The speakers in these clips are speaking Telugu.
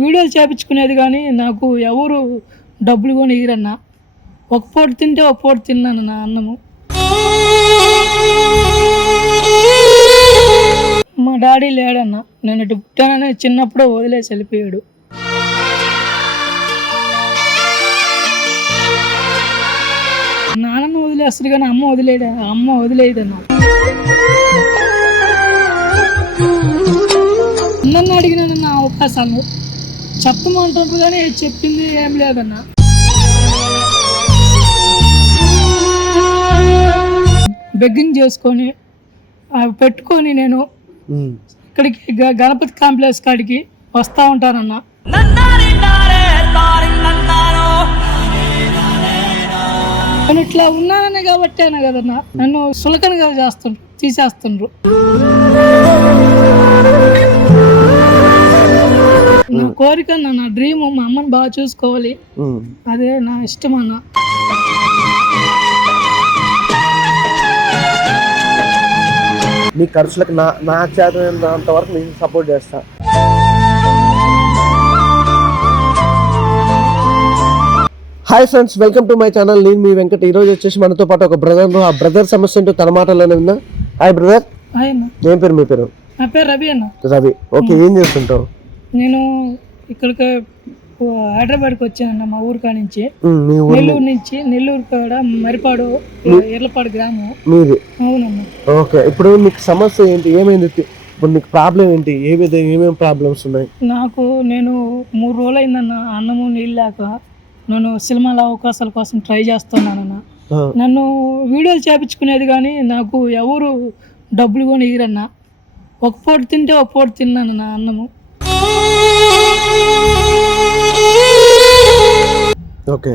వీడియోలు చేపించుకునేది కానీ నాకు ఎవరు డబ్బులు కొని ఇయ్యరన్న. ఒక పూట తింటే ఒక పూట తిన్నాను నా అన్నము. మా డాడీ లేడన్న, నేను ఇటు పుట్టానని చిన్నప్పుడు వదిలేసి వెళ్ళిపోయాడు. నాన్నను వదిలేస్తారు కానీ అమ్మ వదిలేదన్న. నన్ను అడిగిన అవకాశాలు చెప్పమంటారు కానీ చెప్పింది ఏం లేదన్న. బెగ్గింగ్ చేసుకొని అవి పెట్టుకొని నేను ఇక్కడికి గణపతి కాంప్లెక్స్ కాడికి వస్తూ ఉంటానన్న. నేను ఇట్లా ఉన్నాననే కాబట్టి అయినా కదన్నా నన్ను సులకనగా తీసేస్తుండ్రు. నా కోరిక నా డ్రీమ్ మా అమ్మని బాగా చూసుకోవాలి, అదే నా ఇష్టం అన్న. మీ ఖర్చులకు నా చేతనంత వరకు నేను సపోర్ట్ చేస్తా. Hi friends, welcome to my channel. నేను మీ వెంకట్. ఈ రోజు వచ్చేసి మనతో పాటు ఒక బ్రదర్, ఆ బ్రదర్ సమస్య ఏంటో తన మాటలోనే ఉందా. Hi brother. ఏం పేరు మీ పేరు? నా పేరు రవి అన్న. రవి, ఓకే. ఏం చేస్తుంటావు? నేను ఇక్కడికి హైదరాబాద్కి వచ్చానన్న, మా ఊరు కాడ నుంచి. నెల్లూరు నుంచి, నెల్లూరు కాడ మరిపాడు ఎర్లపాడు గ్రామం మీది. అవునన్న. ఓకే, ఇప్పుడు నీకు సమస్య ఏంటి? ఏమైంది? ఇప్పుడు నీకు ప్రాబ్లం ఏంటి? ఏమేమి ప్రాబ్లమ్స్ ఉన్నాయి? నేను 3 రోజులు అయిందన్న అన్నము నీళ్ళు లేక. నేను సినిమాల అవకాశాల కోసం ట్రై చేస్తున్నానన్న. నన్ను వీడియోలు చేపించుకునేది కానీ నాకు ఎవరు డబ్బులు కొని ఇయ్యరన్న. ఒక పూట తింటే ఒక పూట తిన్నాను నా అన్నము. ఓకే,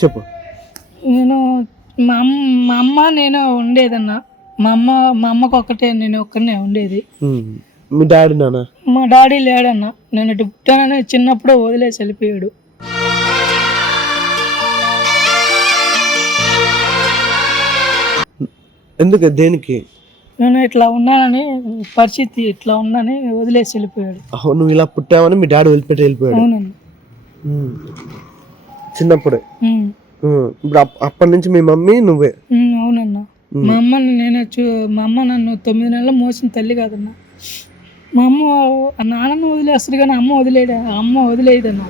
చెప్పు. నేను మా అమ్మ నేను ఉండేదన్న. మా అమ్మకు ఒక్కటే, నేను ఒక్కనే ఉండేది. మీ డాడీ నాన్న? మా డాడీ లేడన్న, నేను ఇటు పుట్టానని చిన్నప్పుడు వదిలేసి వెళ్ళిపోయాడు. ఎందుకు? దేనికి? నేను ఇట్లా ఉన్నానని, పరిస్థితి ఇట్లా ఉందని వదిలేసి వెళ్ళిపోయాడు. నువ్వు ఇలా పుట్టావని మీ డాడీ వెళ్ళిపోయాడు? అవునండి, చిన్నప్పుడే. ఇప్పుడు అప్పటి నుంచి మీ మమ్మీ నువ్వే? అవునన్నా. మా అమ్మ నన్ను 9 నెలలు మోసిన తల్లి కాదన్నా. మా నాన్నను వదిలేస్తారు కానీ అమ్మ వదిలేదన్నా.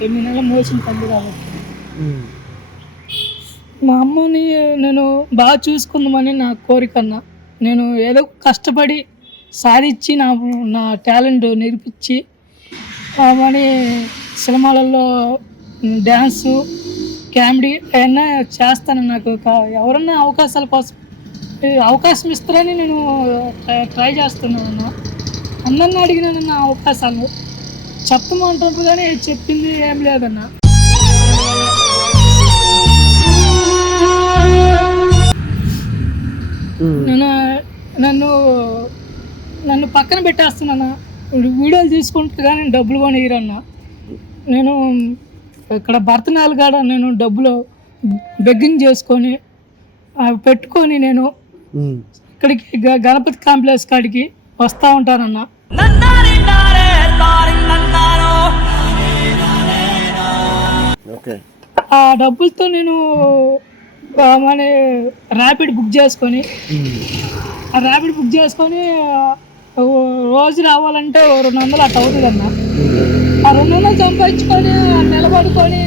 9 నెలలు మోసిన తల్లి కాబట్టి మా అమ్మని నేను బాగా చూసుకుందామని నా కోరిక అన్న. నేను ఏదో కష్టపడి సాధించి నా టాలెంట్ నేర్పించి అని సినిమాలలో డ్యాన్సు, కామెడీ అవన్నీ చేస్తాను. నాకు ఎవరన్నా అవకాశం ఇస్తారని నేను ట్రై చేస్తున్నాను. అందరిని అడిగినాను నా అవకాశాలు చెప్పమంటారు కానీ చెప్పింది ఏం లేదన్న. నన్ను పక్కన పెట్టేస్తున్నాను. వీడియోలు తీసుకుంటే కానీ డబ్బులు కొని ఇయ్యరన్న. నేను ఇక్కడ భర్తనాలు కాడ నేను డబ్బులు బెగ్గింగ్ చేసుకొని అవి పెట్టుకొని నేను ఇక్కడికి గణపతి కాంప్లెక్స్ కాడికి వస్తూ ఉంటానన్న. ఆ డబ్బులతో నేను ర్యాపిడ్ బుక్ చేసుకొని రోజు రావాలంటే 200 అట్లా అవుతుంది అన్న. ఆ 200 సంపాదించుకొని నిలబడుకొని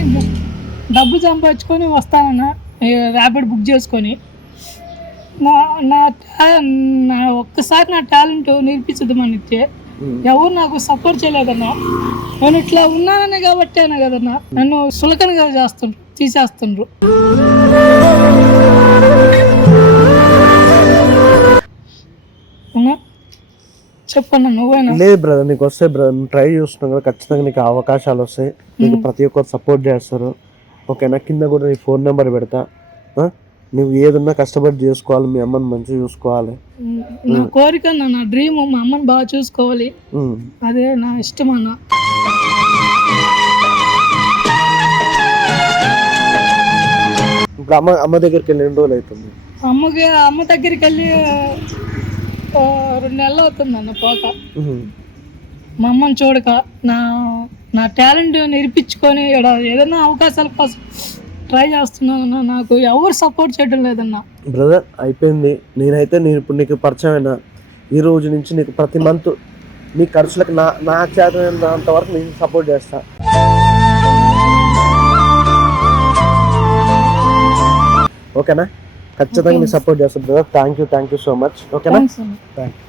డబ్బు సంపాదించుకొని వస్తానన్న. ర్యాపిడ్ బుక్ చేసుకొని నా ఒక్కసారి నా టాలెంట్ నేర్పించదామని ఎవరు నాకు సపోర్ట్ చేయలేదన్న. నేను ఇట్లా ఉన్నాననే కాబట్టి అయినా కదన్నా నన్ను సులకనగా తీసేస్తుండ్రు. చెప్పన్నా నువ్వేనా? లేదు బ్రదర్, నీకు వస్తాయి బ్రదర్. నువ్వు ట్రై చేస్తున్నావు కదా, ఖచ్చితంగా నీకు అవకాశాలు వస్తాయి. నీకు ప్రతి ఒక్కరు సపోర్ట్ చేస్తారు. ఓకేనా? కింద కూడా నీ ఫోన్ నెంబర్ పెడతా. నువ్వు ఏదన్నా కష్టపడి చేసుకోవాలి, మీ అమ్మని మంచిగా చూసుకోవాలి. నా కోరిక నా డ్రీమ్ మా అమ్మని బాగా చూసుకోవాలి, అదే నా ఇష్టం అన్న. ఇప్పుడు అమ్మ దగ్గరికి వెళ్ళి ఎన్ని రోజులు అవుతుంది? అమ్మ దగ్గరికి వెళ్ళి 2 నెలలు అవుతుంది అన్న పోక. మా అమ్మని చూడక నా టాలెంట్ నిరూపించుకొని ఏదైనా అవకాశాల కోసం ట్రై చేస్తున్నాను. నాకు ఎవరు సపోర్ట్ చేయడం లేదన్న. బ్రదర్ అయిపోయింది. నేనైతే ఇప్పుడు నీకు పరిచయం అయినా ఈ రోజు నుంచి నీకు ప్రతి మంత్ నీ ఖర్చులకు నా చేతనంత వరకు నేను సపోర్ట్ చేస్తా. ఓకేనా? ఖచ్చితంగా నీకు సపోర్ట్ చేస్తాను brother. Thank you so much. ఓకేనా? థాంక్స్ అన్న. Thank you.